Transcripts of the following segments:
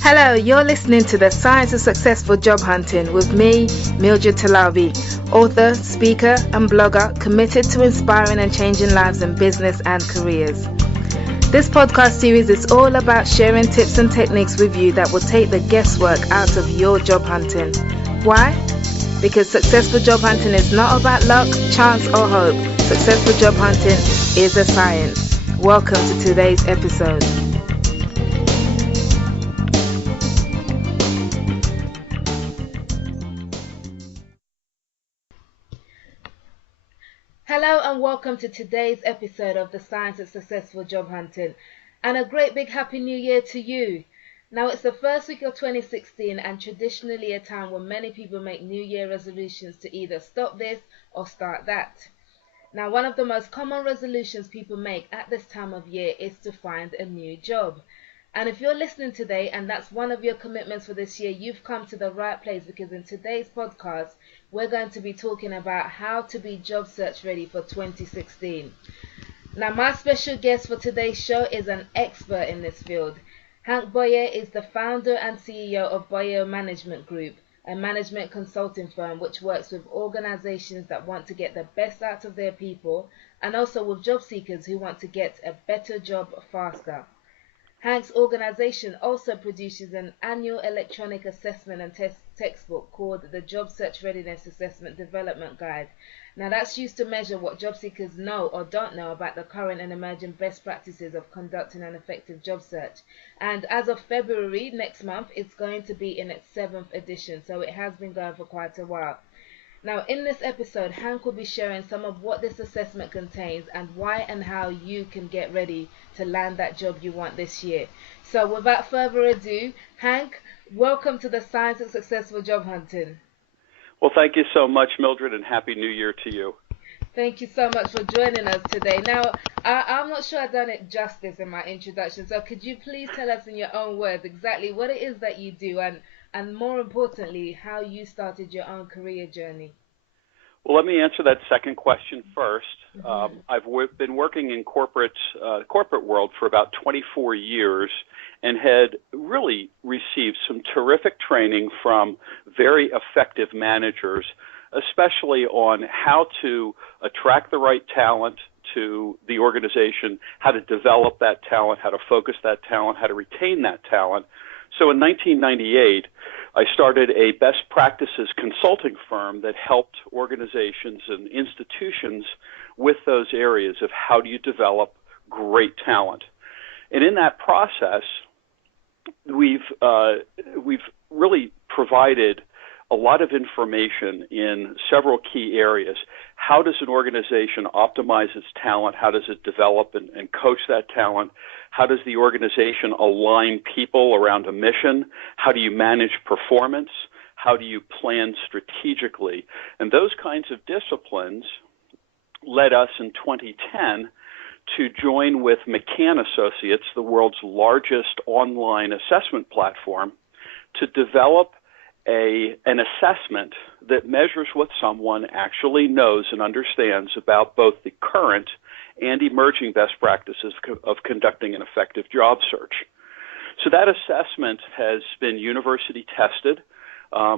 Hello, you're listening to The Science of Successful Job Hunting with me, Mildred Talabi, author, speaker, and blogger committed to inspiring and changing lives in business and careers. This podcast series is all about sharing tips and techniques with you that will take the guesswork out of your job hunting. Why? Because successful job hunting is not about luck, chance, or hope. Successful job hunting is a science. Welcome to today's episode. Hello and welcome to today's episode of The Science of Successful Job Hunting, and a great big happy new year to you. Now it's the first week of 2016 and traditionally a time when many people make new year resolutions to either stop this or start that. Now one of the most common resolutions people make at this time of year is to find a new job. And if you're listening today and that's one of your commitments for this year, you've come to the right place, because in today's podcast, we're going to be talking about how to be job search ready for 2016. Now, my special guest for today's show is an expert in this field. Hank Boyer is the founder and CEO of Boyer Management Group, a management consulting firm which works with organizations that want to get the best out of their people and also with job seekers who want to get a better job faster. Hank's organization also produces an annual electronic assessment and textbook called the Job Search Readiness Assessment Development Guide. Now that's used to measure what job seekers know or don't know about the current and emerging best practices of conducting an effective job search. And as of February next month, it's going to be in its 7th edition, so it has been going for quite a while. Now, in this episode, Hank will be sharing some of what this assessment contains and why and how you can get ready to land that job you want this year. So, without further ado, Hank, welcome to the Science of Successful Job Hunting. Well, thank you so much, Mildred, and Happy New Year to you. Thank you so much for joining us today. Now, I'm not sure I've done it justice in my introduction, so could you please tell us in your own words exactly what it is that you do and more importantly, how you started your own career journey? Well, let me answer that second question first. I've been working in corporate world for about 24 years and had really received some terrific training from very effective managers, especially on how to attract the right talent to the organization, how to develop that talent, how to focus that talent, how to retain that talent. So in 1998, I started a best practices consulting firm that helped organizations and institutions with those areas of how do you develop great talent. And in that process, we've really provided a lot of information in several key areas. How does an organization optimize its talent? How does it develop and coach that talent? How does the organization align people around a mission? How do you manage performance? How do you plan strategically? And those kinds of disciplines led us in 2010 to join with McCann Associates, the world's largest online assessment platform, to develop an assessment that measures what someone actually knows and understands about both the current and emerging best practices of conducting an effective job search. So that assessment has been university tested.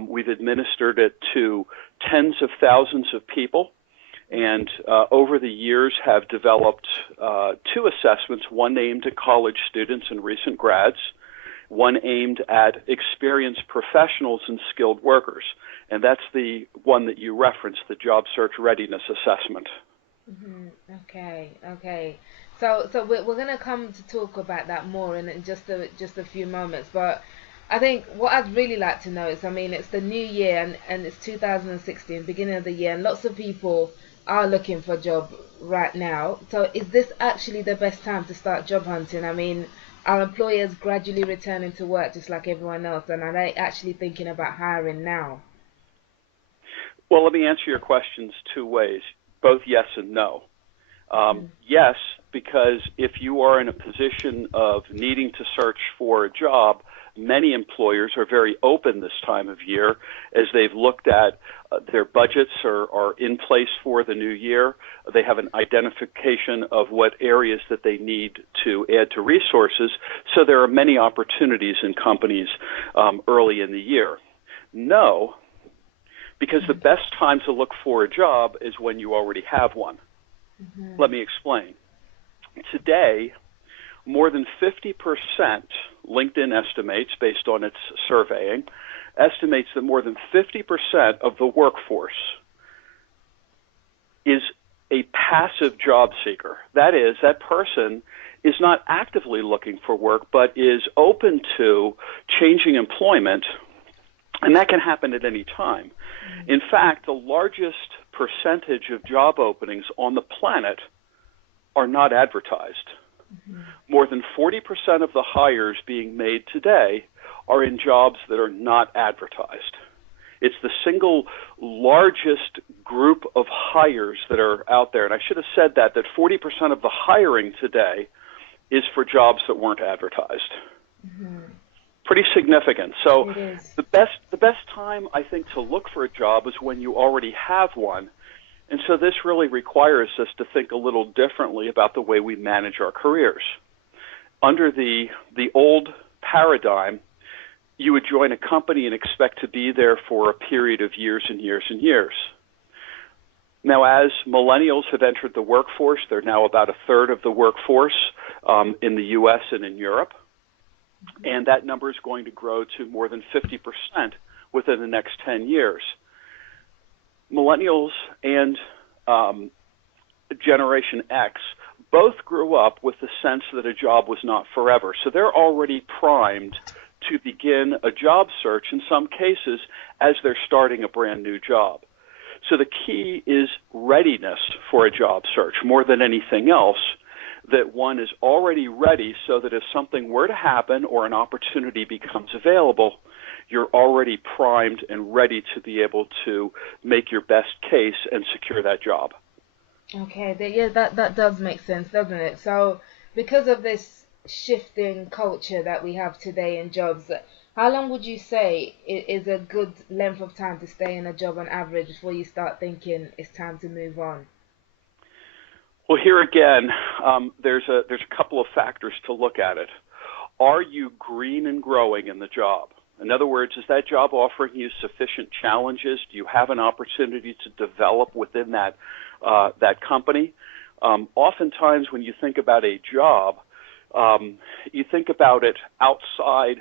We've administered it to tens of thousands of people, and over the years have developed 2 assessments, one aimed at college students and recent grads, one aimed at experienced professionals and skilled workers. And that's the one that you referenced, the Job Search Readiness Assessment. Okay. So we're going to come to talk about that more in just a few moments. But I think what I'd really like to know is, it's the new year and it's 2016, beginning of the year, and lots of people are looking for a job right now. So is this actually the best time to start job hunting? Are employers gradually returning to work just like everyone else, and are they actually thinking about hiring now? Well, let me answer your questions 2 ways, both yes and no. Yes, because if you are in a position of needing to search for a job, many employers are very open this time of year as they've looked at their budgets are in place for the new year. They have an identification of what areas that they need to add to resources. So there are many opportunities in companies early in the year. No, because the best time to look for a job is when you already have one. Mm-hmm. Let me explain. Today, more than 50%, LinkedIn estimates, based on its surveying, estimates that more than 50% of the workforce is a passive job seeker. That is, that person is not actively looking for work, but is open to changing employment, and that can happen at any time. In fact, the largest percentage of job openings on the planet are not advertised. Mm-hmm. More than 40% of the hires being made today are in jobs that are not advertised. It's the single largest group of hires that are out there. And I should have said that 40% of the hiring today is for jobs that weren't advertised. Mm-hmm. Pretty significant. So the best time, I think, to look for a job is when you already have one. And so this really requires us to think a little differently about the way we manage our careers. Under the old paradigm, you would join a company and expect to be there for a period of years and years and years. Now, as millennials have entered the workforce, they're now about a third of the workforce in the U.S. and in Europe. And that number is going to grow to more than 50% within the next 10 years. Millennials and Generation X both grew up with the sense that a job was not forever. So they're already primed to begin a job search, in some cases, as they're starting a brand new job. So the key is readiness for a job search more than anything else, that one is already ready so that if something were to happen or an opportunity becomes available, you're already primed and ready to be able to make your best case and secure that job. Okay, that does make sense, doesn't it? So because of this shifting culture that we have today in jobs, how long would you say is a good length of time to stay in a job on average before you start thinking it's time to move on? Well, here again, there's a couple of factors to look at it. Are you green and growing in the job? In other words, is that job offering you sufficient challenges? Do you have an opportunity to develop within that company? Oftentimes, when you think about a job, you think about it outside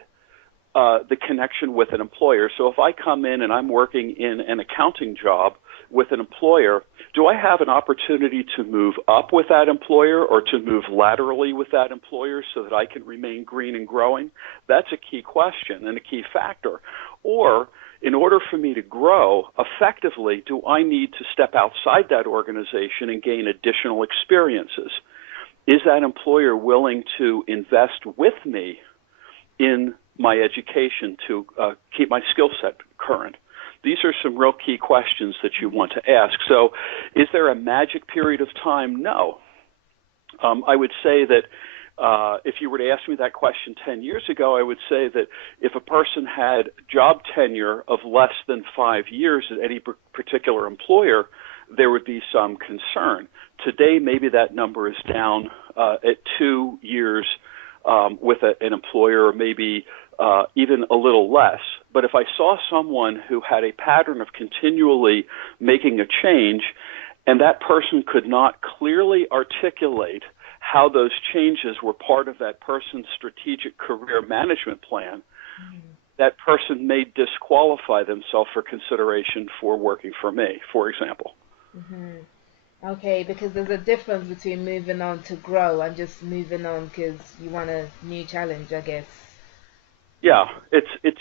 the connection with an employer. So if I come in and I'm working in an accounting job with an employer, do I have an opportunity to move up with that employer or to move laterally with that employer so that I can remain green and growing? That's a key question and a key factor. Or in order for me to grow effectively, do I need to step outside that organization and gain additional experiences? Is that employer willing to invest with me in my education to keep my skill set current? These are some real key questions that you want to ask. So is there a magic period of time? No. I would say that if you were to ask me that question 10 years ago, I would say that if a person had job tenure of less than 5 years at any particular employer, there would be some concern. Today, maybe that number is down at 2 years with an employer, or maybe even a little less. But if I saw someone who had a pattern of continually making a change, and that person could not clearly articulate how those changes were part of that person's strategic career management plan, that person may disqualify themselves for consideration for working for me, for example. Mm-hmm. Okay, because there's a difference between moving on to grow and just moving on because you want a new challenge, I guess. Yeah, it's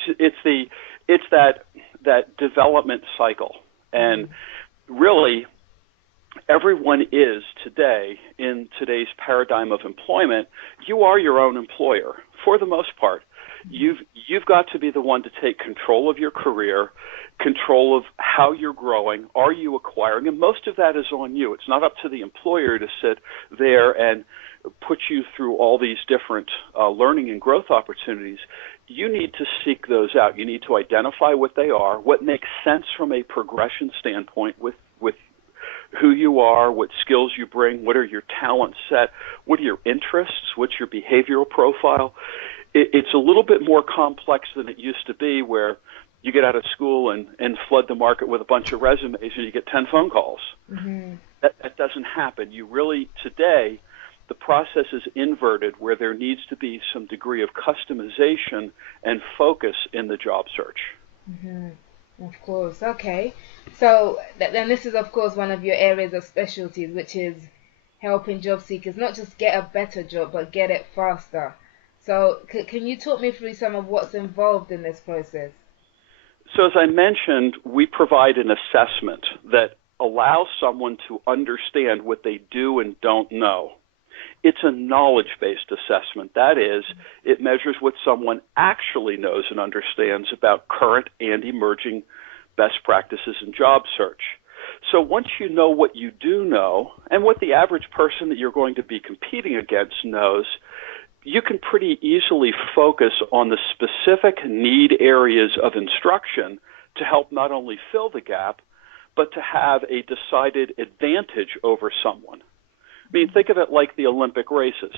that development cycle, and really, everyone is today in today's paradigm of employment. You are your own employer for the most part. You've got to be the one to take control of your career, control of how you're growing, are you acquiring, and most of that is on you. It's not up to the employer to sit there and put you through all these different learning and growth opportunities. You need to seek those out. You need to identify what they are, what makes sense from a progression standpoint with who you are, what skills you bring, what are your talent set, what are your interests, what's your behavioral profile. It's a little bit more complex than it used to be, where you get out of school and flood the market with a bunch of resumes and you get 10 phone calls. Mm-hmm. That doesn't happen. You really, today, the process is inverted, where there needs to be some degree of customization and focus in the job search. Mm-hmm. Of course. Okay. So, and this is, of course, one of your areas of specialties, which is helping job seekers not just get a better job, but get it faster. So, can you talk me through some of what's involved in this process? So, as I mentioned, we provide an assessment that allows someone to understand what they do and don't know. It's a knowledge-based assessment. That is, it measures what someone actually knows and understands about current and emerging best practices in job search. So once you know what you do know and what the average person that you're going to be competing against knows, you can pretty easily focus on the specific need areas of instruction to help not only fill the gap, but to have a decided advantage over someone. I mean, think of it like the Olympic races.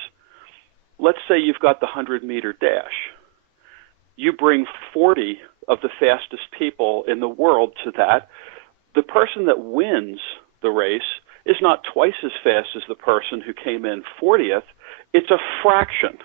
Let's say you've got the 100-meter dash. You bring 40 of the fastest people in the world to that. The person that wins the race is not twice as fast as the person who came in 40th. It's a fraction,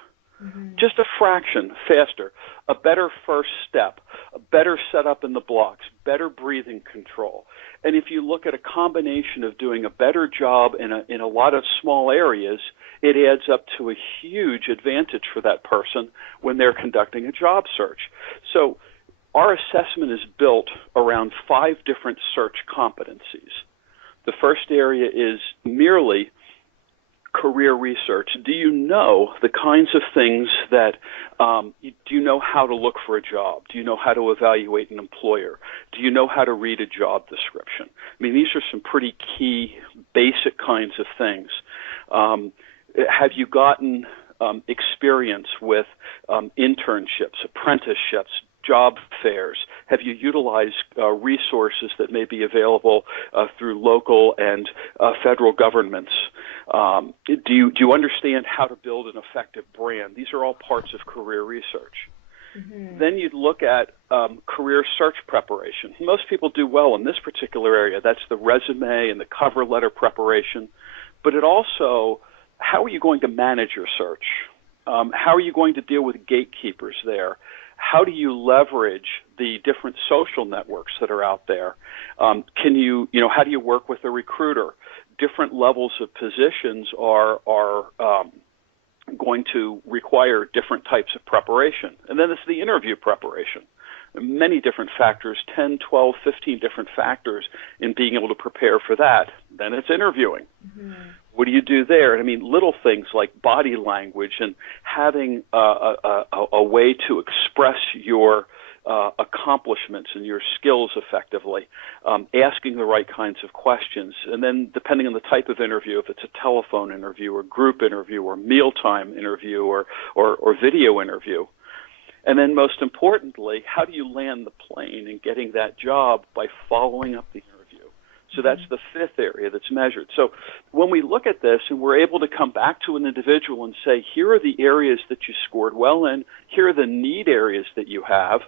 just a fraction faster, a better first step, a better setup in the blocks, better breathing control. And if you look at a combination of doing a better job in a lot of small areas, it adds up to a huge advantage for that person when they're conducting a job search. So our assessment is built around 5 different search competencies. The first area is merely career research. Do you know the kinds of things that, do you know how to look for a job? Do you know how to evaluate an employer? Do you know how to read a job description? I mean, these are some pretty key, basic kinds of things. Have you gotten experience with internships, apprenticeships, job fairs? Have you utilized resources that may be available through local and federal governments? Do you understand how to build an effective brand? These are all parts of career research. Mm-hmm. Then you'd look at career search preparation. Most people do well in this particular area. That's the resume and the cover letter preparation. But it also, how are you going to manage your search? How are you going to deal with gatekeepers there? How do you leverage the different social networks that are out there? How do you work with a recruiter? Different levels of positions are going to require different types of preparation. And then it's the interview preparation. Many different factors, 10, 12, 15 different factors in being able to prepare for that. Then it's interviewing. Mm-hmm. What do you do there? I mean, little things like body language and having a way to express your accomplishments and your skills effectively, asking the right kinds of questions. And then depending on the type of interview, if it's a telephone interview or group interview or mealtime interview or video interview. And then most importantly, how do you land the plane in getting that job by following up the interview? So that's the 5th area that's measured. So when we look at this and we're able to come back to an individual and say, here are the areas that you scored well in, here are the need areas that you have,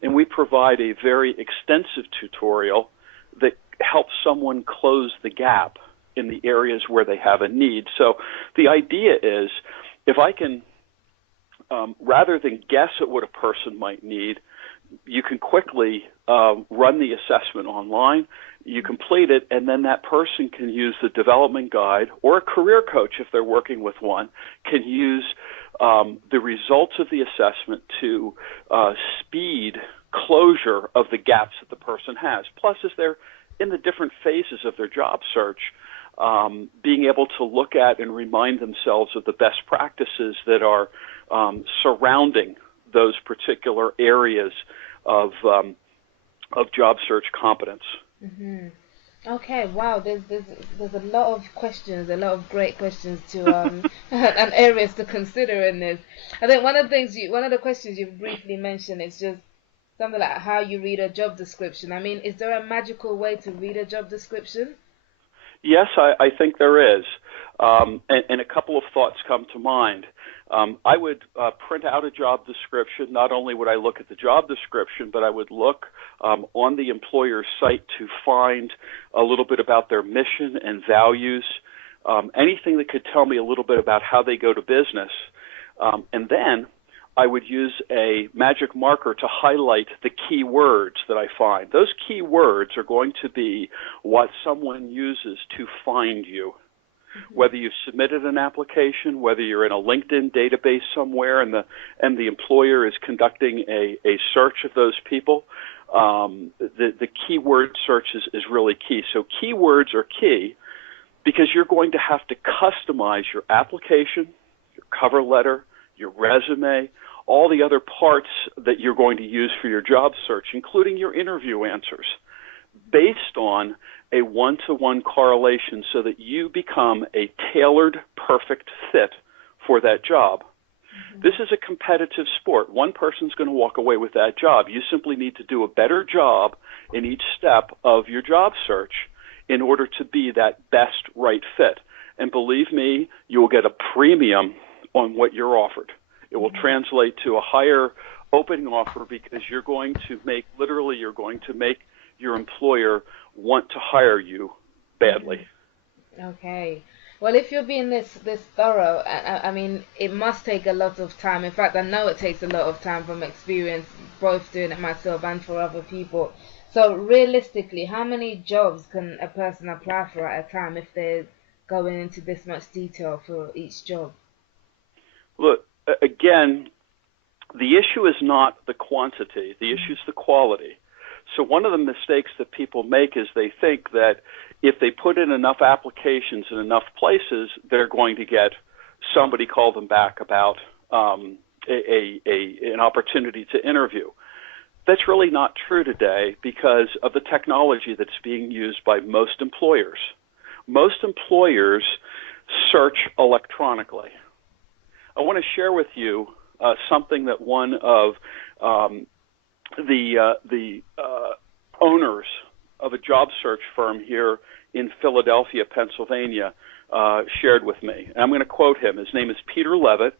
and we provide a very extensive tutorial that helps someone close the gap in the areas where they have a need. So the idea is, if I can, rather than guess at what a person might need, you can quickly run the assessment online, you complete it, and then that person can use the development guide, or a career coach, if they're working with one, can use the results of the assessment to speed closure of the gaps that the person has. Plus, as they're in the different phases of their job search, being able to look at and remind themselves of the best practices that are surrounding those particular areas of job search competence. Mm-hmm. Okay, wow. There's a lot of questions, a lot of great questions to and areas to consider in this. I think one of the questions you've briefly mentioned is just something like how you read a job description. I mean, is there a magical way to read a job description? Yes, I think there is. And a couple of thoughts come to mind. I would print out a job description. Not only would I look at the job description, but I would look on the employer's site to find a little bit about their mission and values, anything that could tell me a little bit about how they go to business. And then I would use a magic marker to highlight the key words that I find. Those key words are going to be what someone uses to find you. Whether you've submitted an application, whether you're in a LinkedIn database somewhere and the employer is conducting a search of those people, the keyword search is really key. So keywords are key because you're going to have to customize your application, your cover letter, your resume, all the other parts that you're going to use for your job search, including your interview answers, based on a one-to-one correlation so that you become a tailored, perfect fit for that job. Mm-hmm. This is a competitive sport. One person's going to walk away with that job. You simply need to do a better job in each step of your job search in order to be that best right fit. And believe me, you will get a premium on what you're offered. It will translate to a higher opening offer because you're going to make your employer want to hire you badly. Okay. Well, if you're being this thorough, I mean, it must take a lot of time. In fact, I know it takes a lot of time from experience, both doing it myself and for other people. So realistically, how many jobs can a person apply for at a time if they're going into this much detail for each job? Look, again, the issue is not the quantity. The issue is the quality. So one of the mistakes that people make is they think that if they put in enough applications in enough places, they're going to get somebody call them back about an opportunity to interview. That's really not true today because of the technology that's being used by most employers. Most employers search electronically. I want to share with you something that one of the owners of a job search firm here in Philadelphia, Pennsylvania, shared with me. And I'm going to quote him. His name is Peter Levitt,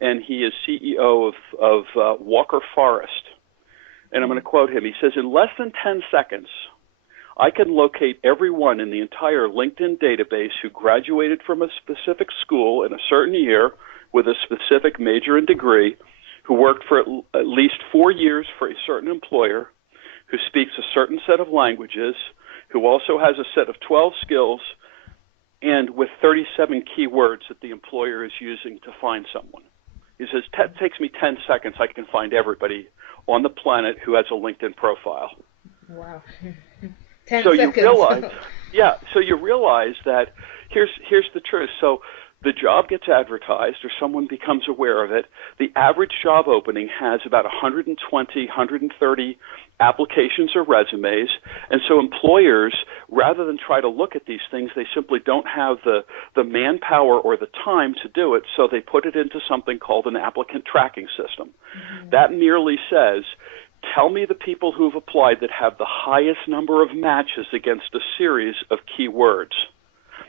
and he is CEO of Walker Forest. And I'm going to quote him. He says, in less than 10 seconds, I can locate everyone in the entire LinkedIn database who graduated from a specific school in a certain year with a specific major and degree, who worked for at least 4 years for a certain employer, who speaks a certain set of languages, who also has a set of 12 skills, and with 37 keywords that the employer is using to find someone. He says, it takes me 10 seconds, I can find everybody on the planet who has a LinkedIn profile. Wow. 10 so seconds. You realize that here's the truth. So the job gets advertised or someone becomes aware of it. The average job opening has about 120, 130 applications or resumes. And so employers, rather than try to look at these things, they simply don't have the manpower or the time to do it, so they put it into something called an applicant tracking system. Mm-hmm. That merely says, tell me the people who've applied that have the highest number of matches against a series of keywords.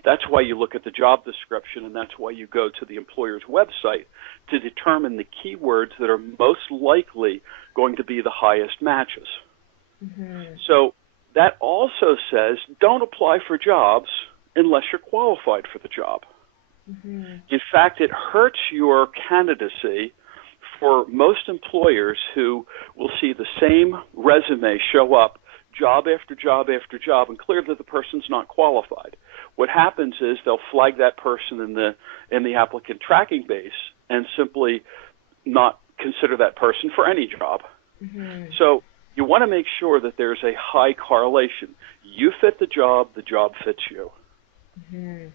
That's why you look at the job description, and that's why you go to the employer's website to determine the keywords that are most likely going to be the highest matches. Mm-hmm. So that also says don't apply for jobs unless you're qualified for the job. Mm-hmm. In fact, it hurts your candidacy for most employers who will see the same resume show up job after job after job, and clearly the person's not qualified. What happens is they'll flag that person in the applicant tracking base and simply not consider that person for any job. Mm-hmm. So you want to make sure that there's a high correlation. You fit the job fits you. Mm-hmm.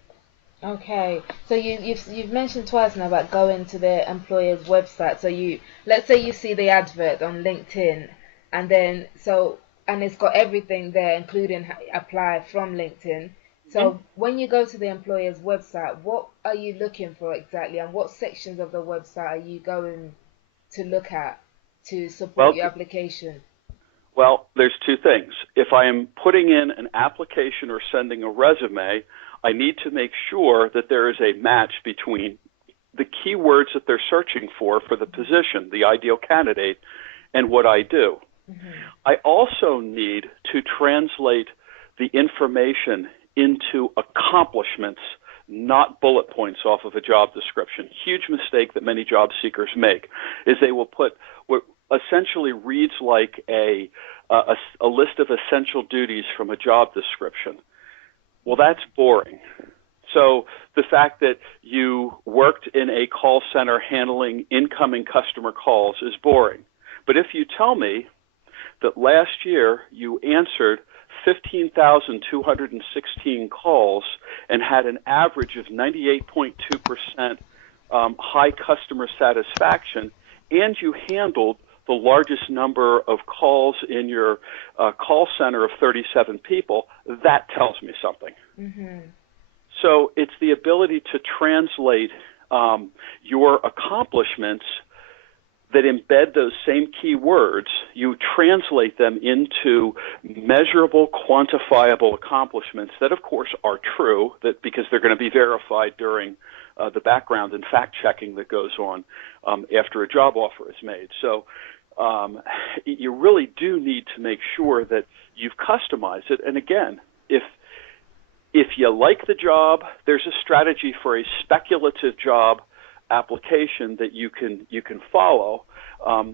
Okay, so you've mentioned twice now about going to the employer's website. So let's say you see the advert on LinkedIn, and then and it's got everything there, including apply from LinkedIn. Mhm. So when you go to the employer's website, what are you looking for exactly, and what sections of the website are you going to look at to support Well, your application? Well, there's two things. If I am putting in an application or sending a resume, I need to make sure that there is a match between the keywords that they're searching for the position, the ideal candidate, and what I do. Hmm. I also need to translate the information into accomplishments, not bullet points off of a job description. Huge mistake that many job seekers make is they will put what essentially reads like a list of essential duties from a job description. Well, that's boring. So the fact that you worked in a call center handling incoming customer calls is boring. But if you tell me that last year you answered 15,216 calls and had an average of 98.2% high customer satisfaction, and you handled the largest number of calls in your call center of 37 people, that tells me something. Hmm. So it's the ability to translate your accomplishments that embed those same key words. You translate them into measurable, quantifiable accomplishments that, of course, are true, that because they're going to be verified during the background and fact-checking that goes on after a job offer is made. So you really do need to make sure that you've customized it. And again, if you like the job, there's a strategy for a speculative job application that you can follow.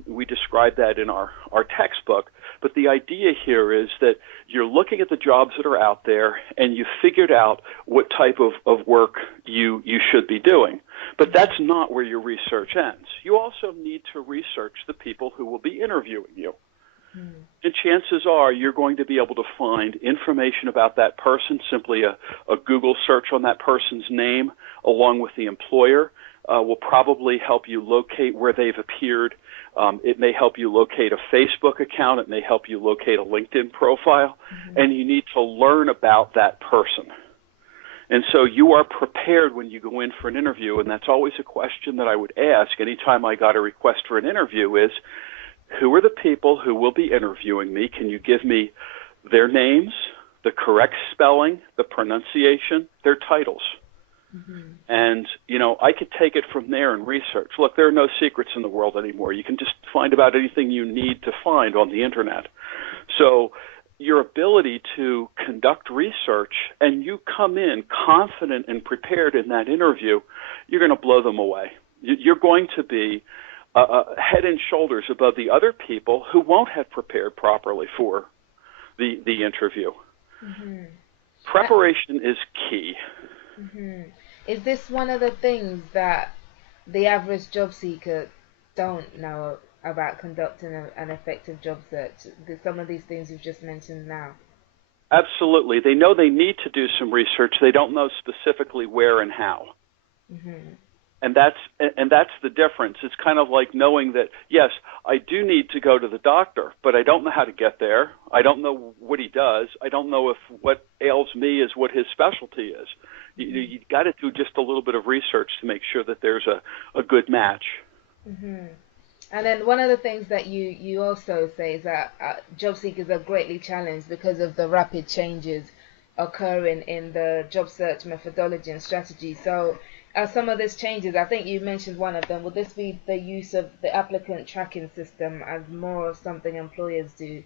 We describe that in our textbook. But the idea here is that you're looking at the jobs that are out there and you figured out what type of work you should be doing. But that's not where your research ends. You also need to research the people who will be interviewing you. And chances are you're going to be able to find information about that person, simply a Google search on that person's name along with the employer will probably help you locate where they've appeared. It may help you locate a Facebook account. It may help you locate a LinkedIn profile. And you need to learn about that person. And so you are prepared when you go in for an interview, and that's always a question that I would ask anytime I got a request for an interview is, who are the people who will be interviewing me? Can you give me their names, the correct spelling, the pronunciation, their titles? And, I could take it from there and research. Look, there are no secrets in the world anymore. You can just find about anything you need to find on the Internet. So your ability to conduct research and you come in confident and prepared in that interview, you're going to blow them away. You're going to be head and shoulders above the other people who won't have prepared properly for the interview. Preparation is key. Is this one of the things that the average job seeker don't know about conducting an effective job search? Some of these things you've just mentioned now. Absolutely. They know they need to do some research. They don't know specifically where and how. And that's the difference. It's kind of like knowing that, yes, I do need to go to the doctor, but I don't know how to get there. I don't know what he does. I don't know if what ails me is what his specialty is. You got to do just a little bit of research to make sure that there's a good match. And then one of the things that you also say is that job seekers are greatly challenged because of the rapid changes occurring in the job search methodology and strategy. So some of these changes, I think you mentioned one of them. Will this be the use of the applicant tracking system as more of something employers do?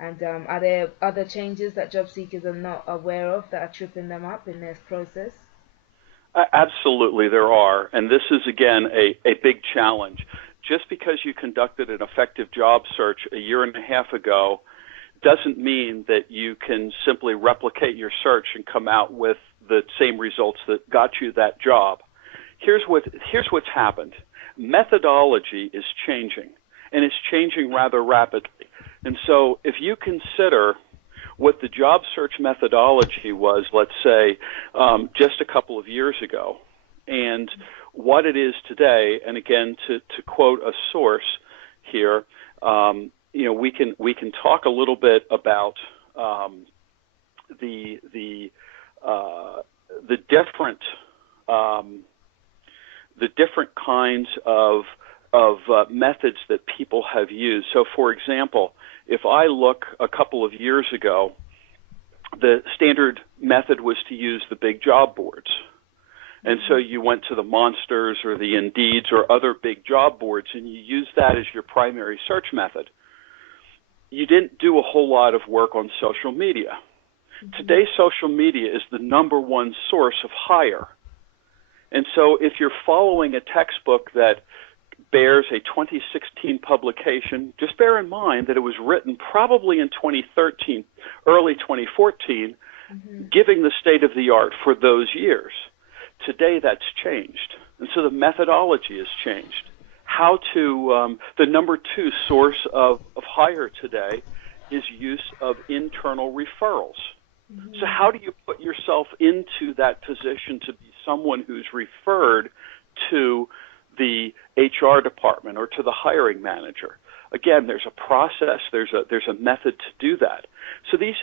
And are there other changes that job seekers are not aware of that are tripping them up in this process? Absolutely, there are. And this is, again, a big challenge. Just because you conducted an effective job search a year and a half ago doesn't mean that you can simply replicate your search and come out with the same results that got you that job. Here's what's happened. Methodology is changing, and it's changing rather rapidly. And so if you consider what the job search methodology was, let's say, just a couple of years ago, and what it is today. And again, to quote a source here, we can talk a little bit about the different kinds of methods that people have used. So, for example, if I look a couple of years ago, the standard method was to use the big job boards. And so you went to the Monsters or the Indeeds or other big job boards, and you used that as your primary search method. You didn't do a whole lot of work on social media. Today, social media is the number one source of hire. And so if you're following a textbook that bears a 2016 publication, just bear in mind that it was written probably in 2013, early 2014, giving the state of the art for those years. Today, that's changed. And so the methodology has changed. The number two source of hire today is use of internal referrals. So how do you put yourself into that position to be someone who's referred to the HR department or to the hiring manager? Again, there's a process, there's a method to do that. So these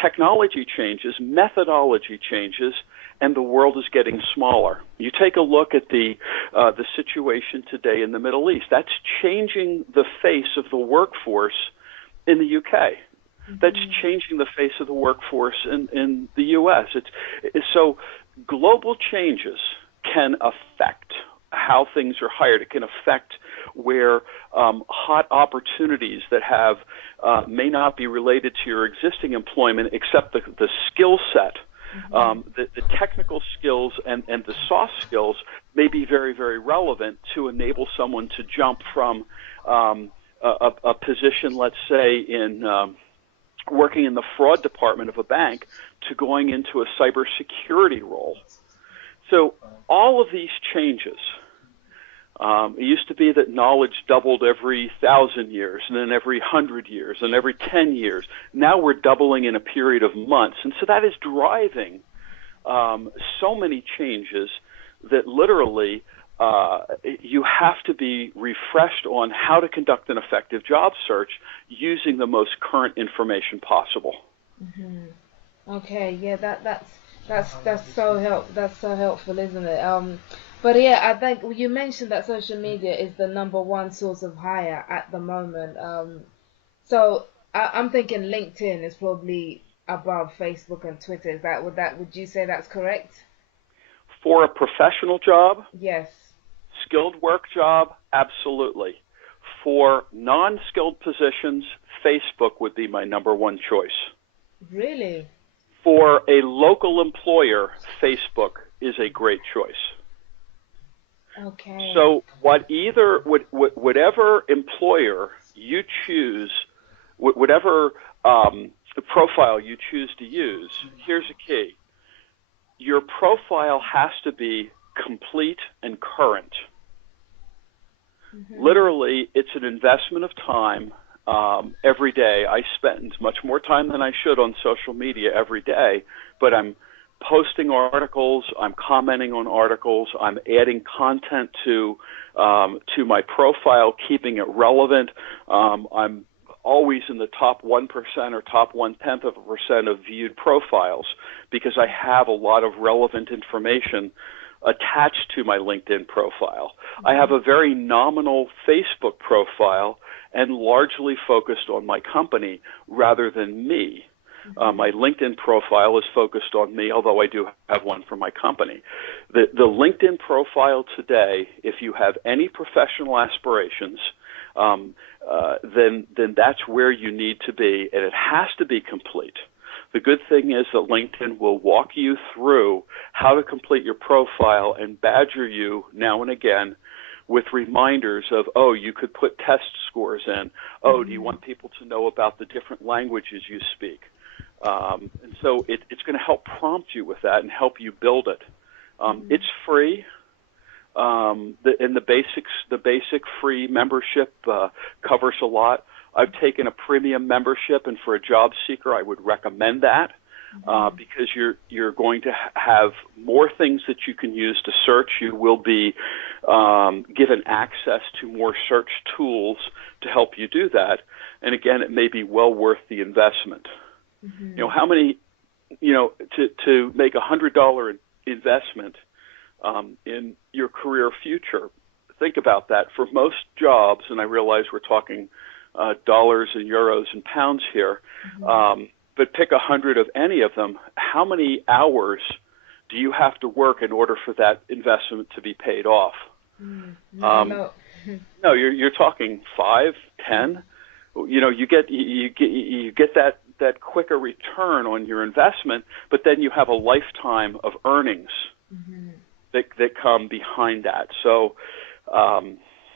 technology changes, methodology changes, and the world is getting smaller. You take a look at the situation today in the Middle East. That's changing the face of the workforce in the UK. That's changing the face of the workforce in the U.S. So global changes can affect how things are hired. It can affect where hot opportunities that have may not be related to your existing employment, except the skill set, the technical skills and the soft skills may be very, very relevant to enable someone to jump from a position, let's say, in working in the fraud department of a bank to going into a cybersecurity role. So all of these changes, it used to be that knowledge doubled every 1,000 years, and then every 100 years, and every 10 years. Now we're doubling in a period of months. And so that is driving so many changes that literally you have to be refreshed on how to conduct an effective job search using the most current information possible. Okay, yeah, that's so helpful, isn't it? But yeah, I think you mentioned that social media is the number one source of hire at the moment. So I'm thinking LinkedIn is probably above Facebook and Twitter. Would you say that's correct? For a professional job? Yes. Skilled work job? Absolutely. For non-skilled positions, Facebook would be my number one choice. Really? For a local employer, Facebook is a great choice. Okay. So whatever employer you choose, whatever the profile you choose to use, here's a key. Your profile has to be complete and current. Literally, it's an investment of time every day. I spend much more time than I should on social media every day, but I'm posting articles, I'm commenting on articles, I'm adding content to my profile, keeping it relevant. I'm always in the top 1% or top 0.1% of viewed profiles because I have a lot of relevant information attached to my LinkedIn profile. I have a very nominal Facebook profile and largely focused on my company rather than me. My LinkedIn profile is focused on me, although I do have one for my company. The LinkedIn profile today, if you have any professional aspirations, then that's where you need to be, and it has to be complete. The good thing is that LinkedIn will walk you through how to complete your profile and badger you now and again with reminders of, oh, you could put test scores in. Oh, do you want people to know about the different languages you speak? And so it's going to help prompt you with that and help you build it. It's free. The basic free membership covers a lot. I've taken a premium membership, and for a job seeker, I would recommend that because you're going to have more things that you can use to search. You will be given access to more search tools to help you do that. And again, it may be well worth the investment. You know, how many, to make $100 investment in your career future, think about that. For most jobs, and I realize we're talking dollars and euros and pounds here, but pick 100 of any of them, how many hours do you have to work in order for that investment to be paid off? No, you're talking 5, 10. You get that quicker return on your investment, but then you have a lifetime of earnings that come behind that. So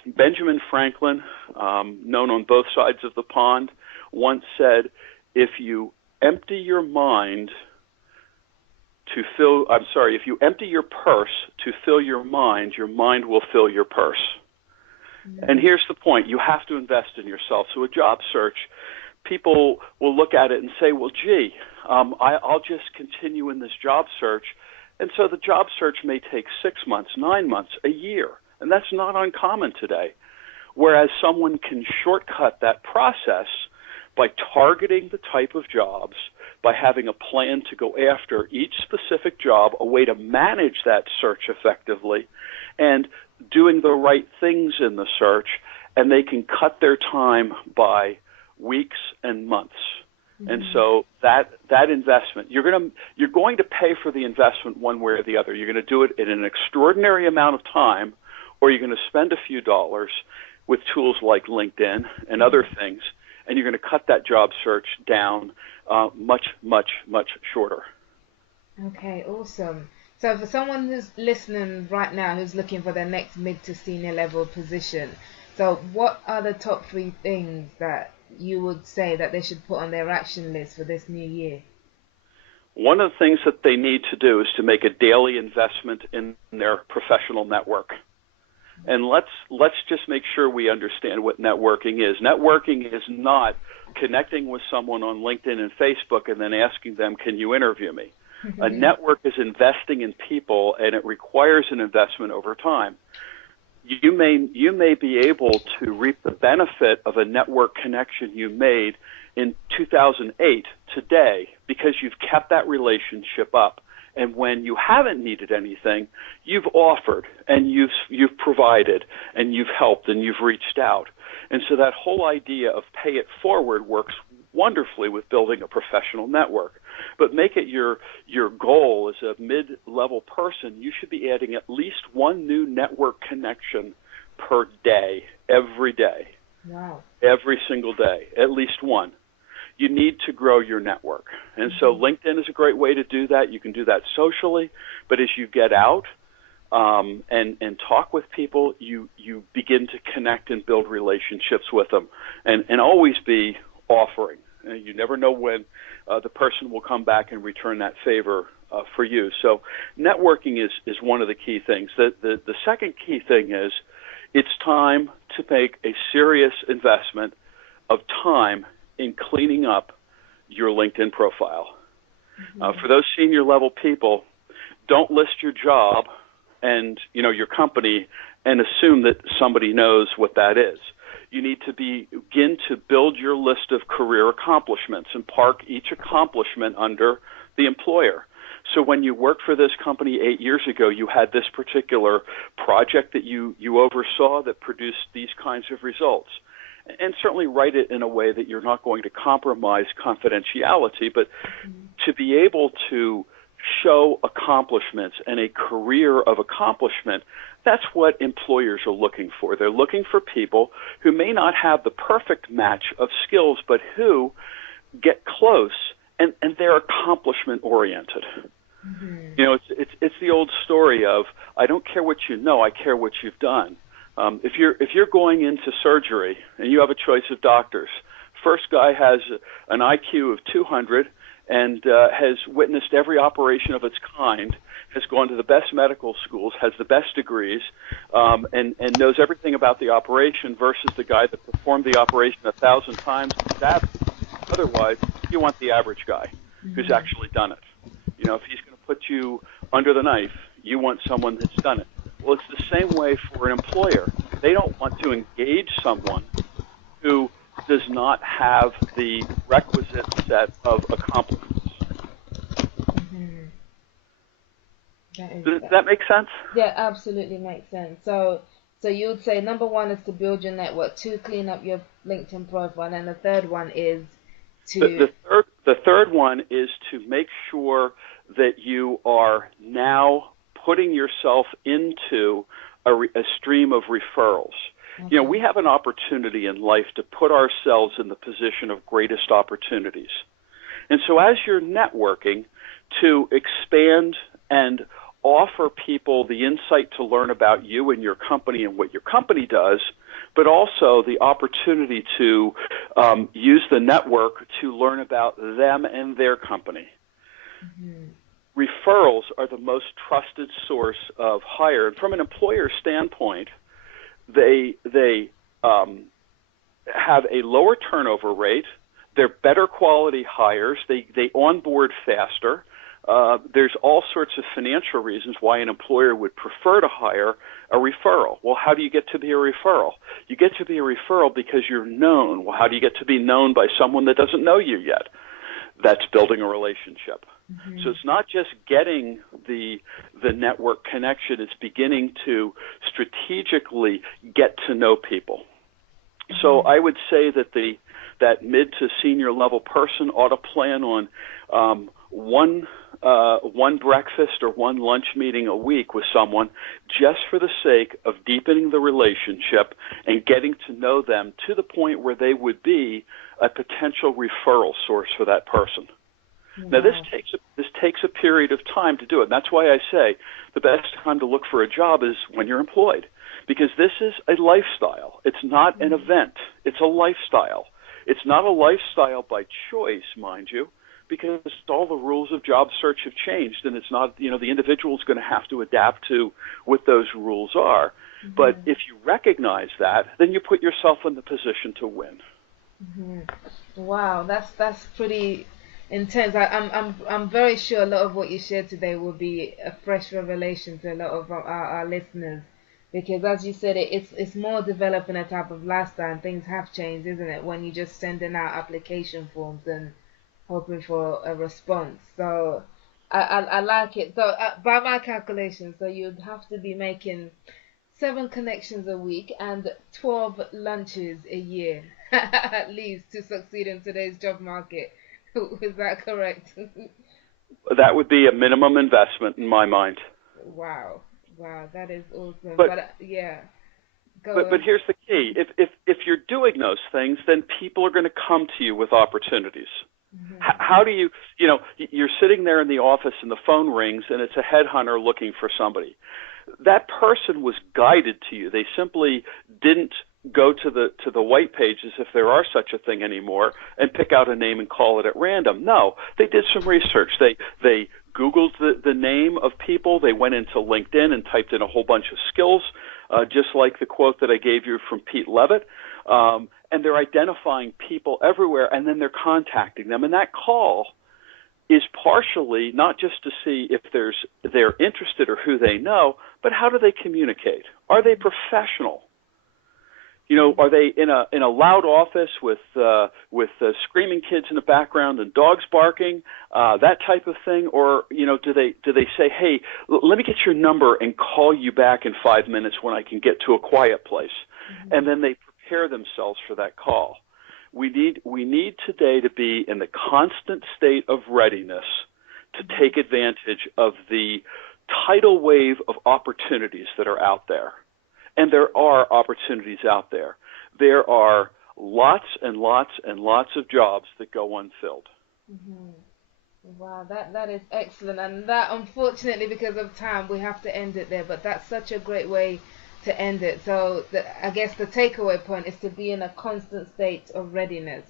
Benjamin Franklin, known on both sides of the pond, once said, if you empty your purse to fill your mind will fill your purse. And here's the point. You have to invest in yourself. So a job search, people will look at it and say, well, gee, I'll just continue in this job search. And so the job search may take 6 months, 9 months, a year. And that's not uncommon today. Whereas someone can shortcut that process by targeting the type of jobs, by having a plan to go after each specific job, a way to manage that search effectively, and doing the right things in the search, and they can cut their time by weeks and months. And so that investment, you're going to pay for the investment one way or the other. You're going to do it in an extraordinary amount of time, or you're going to spend a few dollars with tools like LinkedIn and other things, and you're going to cut that job search down much, much, much shorter. Okay, awesome. So for someone who's listening right now who's looking for their next mid to senior level position, so what are the top 3 things that you would say that they should put on their action list for this new year? One of the things that they need to do is to make a daily investment in their professional network. And let's just make sure we understand what networking is. Networking is not connecting with someone on LinkedIn and Facebook and then asking them, can you interview me? A network is investing in people, and it requires an investment over time. You may be able to reap the benefit of a network connection you made in 2008 today because you've kept that relationship up. And when you haven't needed anything, you've offered and you've provided and you've helped and you've reached out. And so that whole idea of pay it forward works wonderfully with building a professional network. But make it your goal as a mid-level person, you should be adding at least one new network connection per day, every day. Wow. Every single day, at least one. You need to grow your network. And so LinkedIn is a great way to do that. You can do that socially, but as you get out and talk with people, you begin to connect and build relationships with them, and always be offering. You never know when the person will come back and return that favor for you. So networking is one of the key things. The second key thing is it's time to make a serious investment of time in cleaning up your LinkedIn profile. For those senior level people, don't list your job and your company and assume that somebody knows what that is. You need to begin to build your list of career accomplishments and park each accomplishment under the employer. So when you worked for this company 8 years ago, you had this particular project that you oversaw that produced these kinds of results. And certainly write it in a way that you're not going to compromise confidentiality, but to be able to show accomplishments and a career of accomplishment, that's what employers are looking for. They're looking for people who may not have the perfect match of skills, but who get close, and they're accomplishment-oriented. It's the old story of, I don't care what you know, I care what you've done. If you're going into surgery and you have a choice of doctors, first guy has an IQ of 200 and has witnessed every operation of its kind, has gone to the best medical schools, has the best degrees, and knows everything about the operation versus the guy that performed the operation 1,000 times. Otherwise, you want the average guy who's actually done it. You know, if he's going to put you under the knife, you want someone that's done it. Well, it's the same way for an employer. They don't want to engage someone who does not have the requisite set of accomplishments. Does that make sense? Yeah, absolutely makes sense. So you would say number one is to build your network, two, clean up your LinkedIn profile, and the third one is to... The third one is to make sure that you are now putting yourself into a stream of referrals. Okay. You know, we have an opportunity in life to put ourselves in the position of greatest opportunities. And so as you're networking, to expand and offer people the insight to learn about you and your company and what your company does, but also the opportunity to use the network to learn about them and their company. Referrals are the most trusted source of hire. And from an employer standpoint, they have a lower turnover rate. They're better quality hires. They onboard faster. There's all sorts of financial reasons why an employer would prefer to hire a referral. Well, how do you get to be a referral? You get to be a referral because you're known. Well, how do you get to be known by someone that doesn't know you yet? That's building a relationship. So it's not just getting the network connection, it's beginning to strategically get to know people. So I would say that that mid to senior level person ought to plan on one breakfast or one lunch meeting a week with someone just for the sake of deepening the relationship and getting to know them to the point where they would be a potential referral source for that person. Now, this takes a period of time to do it. And that's why I say the best time to look for a job is when you're employed, because this is a lifestyle. It's not an event. It's a lifestyle. It's not a lifestyle by choice, mind you, because all the rules of job search have changed, and it's not, you know, the individual's going to have to adapt to what those rules are. But if you recognize that, then you put yourself in the position to win. Wow, that's pretty intense. I'm very sure a lot of what you shared today will be a fresh revelation to a lot of our listeners, because as you said, it's more developing a type of lifestyle, and things have changed, isn't it, when you're just sending out application forms and hoping for a response. So I like it. So by my calculations, so you'd have to be making 7 connections a week and 12 lunches a year at least to succeed in today's job market. Is that correct? That would be a minimum investment in my mind. Wow, that is awesome. But yeah. But here's the key. If you're doing those things, then people are going to come to you with opportunities. How do you're sitting there in the office and the phone rings and it's a headhunter looking for somebody. That person was guided to you. They simply didn't go to the white pages, if there are such a thing anymore, and pick out a name and call it at random. No, they did some research. They Googled the name of people. They went into LinkedIn and typed in a whole bunch of skills, just like the quote that I gave you from Pete Levitt. And they're identifying people everywhere, and then they're contacting them. And that call is partially not just to see if they're interested or who they know, but how do they communicate? Are they professional? You know, are they in a loud office with screaming kids in the background and dogs barking, that type of thing, or do they say, hey, let me get your number and call you back in 5 minutes when I can get to a quiet place, and then they prepare themselves for that call. We need today to be in the constant state of readiness to take advantage of the tidal wave of opportunities that are out there. And there are opportunities out there. There are lots and lots and lots of jobs that go unfilled. Wow, that is excellent. And that, unfortunately, because of time, we have to end it there. But that's such a great way to end it. So I guess the takeaway point is to be in a constant state of readiness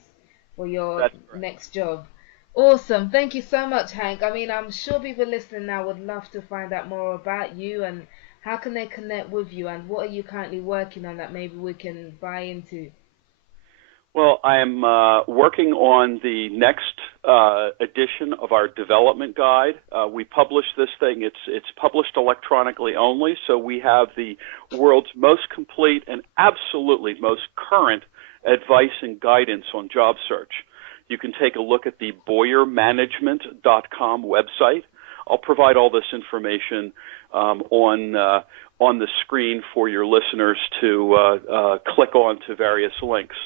for your next job. Awesome. Thank you so much, Hank. I mean, I'm sure people listening now would love to find out more about you, and how can they connect with you, and what are you currently working on that maybe we can buy into? Well, I'm working on the next edition of our development guide. We publish this thing. It's published electronically only, so we have the world's most complete and absolutely most current advice and guidance on job search. You can take a look at the BoyerManagement.com website. I'll provide all this information on the screen for your listeners to click on to various links.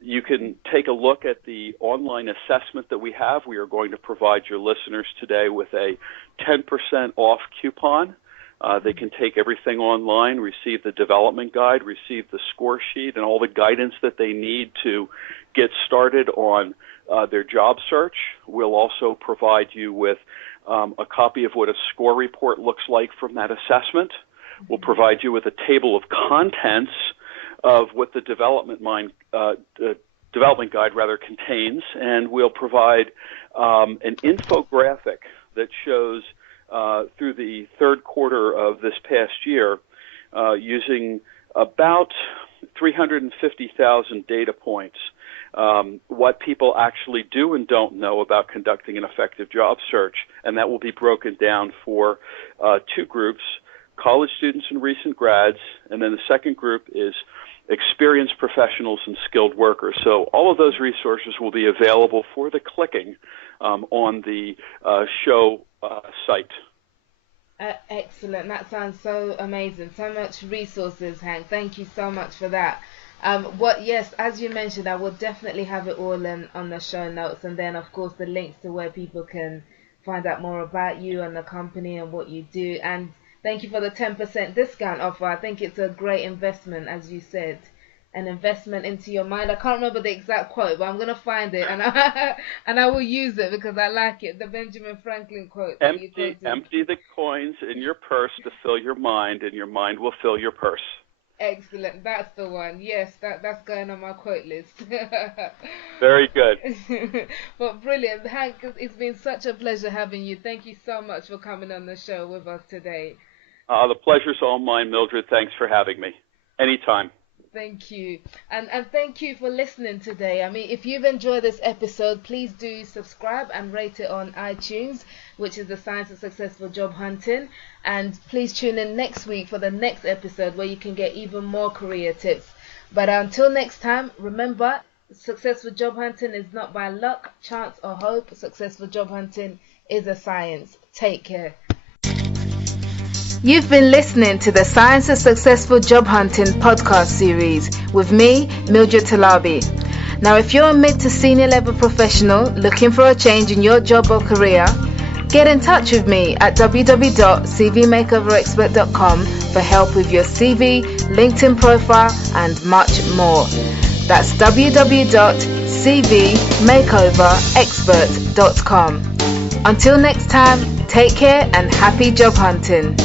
You can take a look at the online assessment that we have. We are going to provide your listeners today with a 10% off coupon. They can take everything online, receive the development guide, receive the score sheet, and all the guidance that they need to get started on their job search. We'll also provide you with a copy of what a score report looks like from that assessment. We'll provide you with a table of contents of what the development guide contains, and we'll provide an infographic that shows through the third quarter of this past year, using about 350,000 data points, what people actually do and don't know about conducting an effective job search, and that will be broken down for two groups: college students and recent grads, and then the second group is experienced professionals and skilled workers. So all of those resources will be available for the clicking on the show site. Excellent. That sounds so amazing. So much resources, Hank. Thank you so much for that. Yes, as you mentioned, I will definitely have it all on the show notes, and then of course the links to where people can find out more about you and the company and what you do. And thank you for the 10% discount offer. I think it's a great investment, as you said, an investment into your mind. I can't remember the exact quote, but I'm going to find it, and I will use it because I like it. The Benjamin Franklin quote. Empty the coins in your purse to fill your mind, and your mind will fill your purse. Excellent. That's the one. Yes, that's going on my quote list. Very good. But brilliant. Hank, it's been such a pleasure having you. Thank you so much for coming on the show with us today. The pleasure's all mine, Mildred. Thanks for having me. Anytime. Thank you. And thank you for listening today. I mean, if you've enjoyed this episode, please do subscribe and rate it on iTunes, which is the Science of Successful Job Hunting. And please tune in next week for the next episode where you can get even more career tips. But until next time, remember, successful job hunting is not by luck, chance, or hope. Successful job hunting is a science. Take care. You've been listening to the Science of Successful Job Hunting podcast series with me, Mildred Talabi. Now, if you're a mid to senior level professional looking for a change in your job or career, get in touch with me at www.cvmakeoverexpert.com for help with your CV, LinkedIn profile, and much more. That's www.cvmakeoverexpert.com. Until next time, take care and happy job hunting.